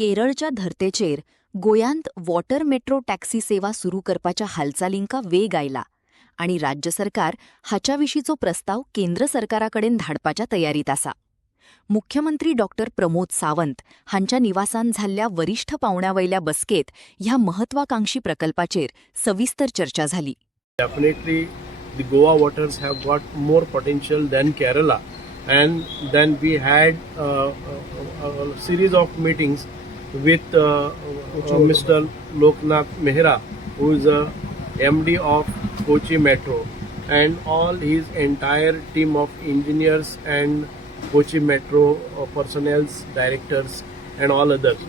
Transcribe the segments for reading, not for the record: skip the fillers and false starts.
केरळच्या धर्तेचेर गोयांत water metro taxi सेवा सुरू करपाच्या हालचालींका वेग आयला आणि राज्य सरकार हाच्या विशींचो प्रस्ताव केंद्र सरकाराकडेन धाडपाच्या तयारीत आसा. मुख्यमंत्री डॉक्टर प्रमोद सावंत हांच्या निवासान झाल्ल्या वरिष्ठ पावण्यावयल्या बसकेत ह्या महत्वाकांक्षी प्रकल्पाचेर सविस्तर चर्चा झाली. Definitely, the Goa waters have got more potential than Kerala, and then we had a series of meetings with Mr. Loknath Mehra, who is a MD of Kochi Metro, and all his entire team of engineers and Kochi Metro personnel, directors, and all others.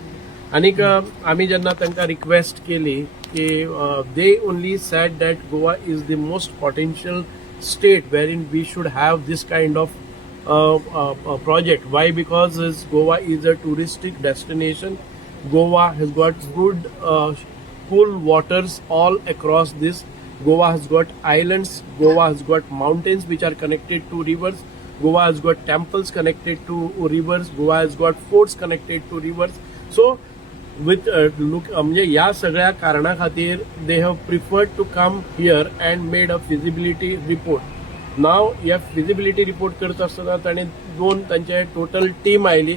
आणि आम्ही जेन्ना तांकां request केली की they only said that Goa is the most potential state wherein we should have this kind of project. Why? Because Goa is a touristic destination. Goa has got good cool waters all across this. Goa has got islands. Goa has got mountains which are connected to rivers. Goa has got temples connected to rivers. Goa has got forts connected to rivers. So with म्हणजे या सगळ्या कारणा खातीर they have preferred to come here and made a feasibility report. Now या feasibility report करता आसतना ताणें तांचे टोटल टीम आयली,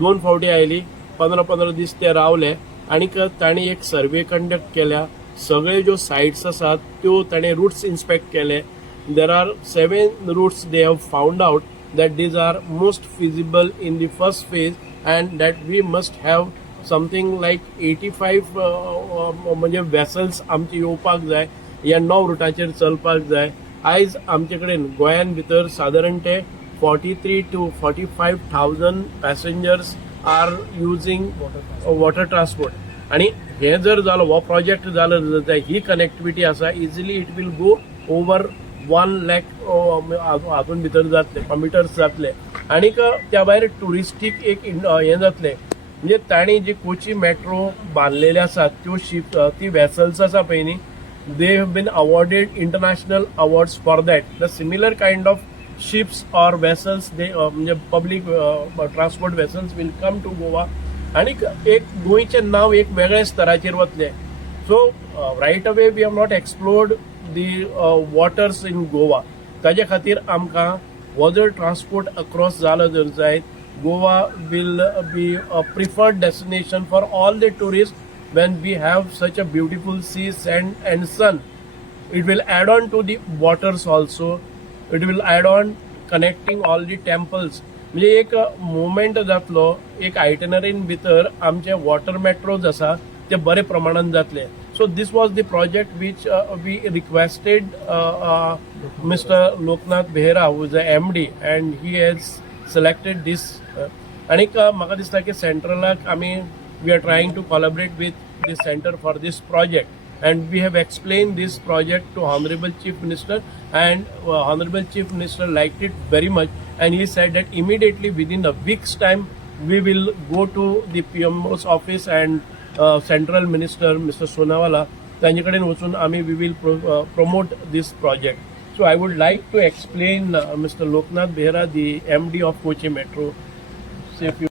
2 फावटी आयली, 15-15 दीस ते रावले आणि तांणी एक सर्वे कंडक्ट केल्या. सगळे ज्यो साइट्स आसात त्यो ताणें रूट्स इन्स्पेक्ट केले. There are 7 routes they have found out that these are most feasible in the first phase, and that we must have something like 85 म्हणजे वेसल्स आमचे येवपाक जाय, ह्या 9 रुटाचेर चलपाक जाय. आयज आमचे कडेन गोंयान भितर सादारण ते 43 to 45,000 passengers are using water transport. आणि हे जर जालो, हो प्रोजेक्ट जालो जाल्यार ही कनेक्टिविटी आसा, easily it will go over 1 lakh हातून भितर जातले, कम्युटर्स जातले. आणि त्या भायर टुरिस्टीक एक हे जातले. म्हणजे तांणी जी कोची मेट्रो बांदलेली आसात त्यो शिप, ती वेसल्स आसा पळय न्ही, they have been awarded international awards for that. The similar kind of ships or vessels they म्हणजे public transport vessels will come to Goa. आणि एक गोंयचें नांव एक वेगळ्या स्तराचेर वतलें. So right away we have not explored the waters in Goa. ताजे खातीर आमकां हो जर ट्रान्सपोर्ट अक्रॉस जालो जर जायत, Goa will be a preferred destination for all the tourists when we have such a beautiful sea, sand and sun. It will add on to the waters also. It will add on connecting all the temples. म्हणजे एक movement जातलो, एक आयटनरीन भितर आमचे water metros आसा ते बरे प्रमाणात जातले. So this was the project which we requested Mr. Loknath Behera, who is the MD, and he has selected this. आणि म्हाका दिसता की सेंट्रलाक आमी we are trying to collaborate with the centre for this project, and we have explain this project to honourable chief minister, and honourable chief minister liked it very much, and he said that immediately within a week's time we will go to the PMO's office and central minister Mr. Sonawala, तांचे कडेन वचून आमी we will promote this project. So I would like to explain Mr. Loknath Behera, the MD of Kochi Metro. Say a few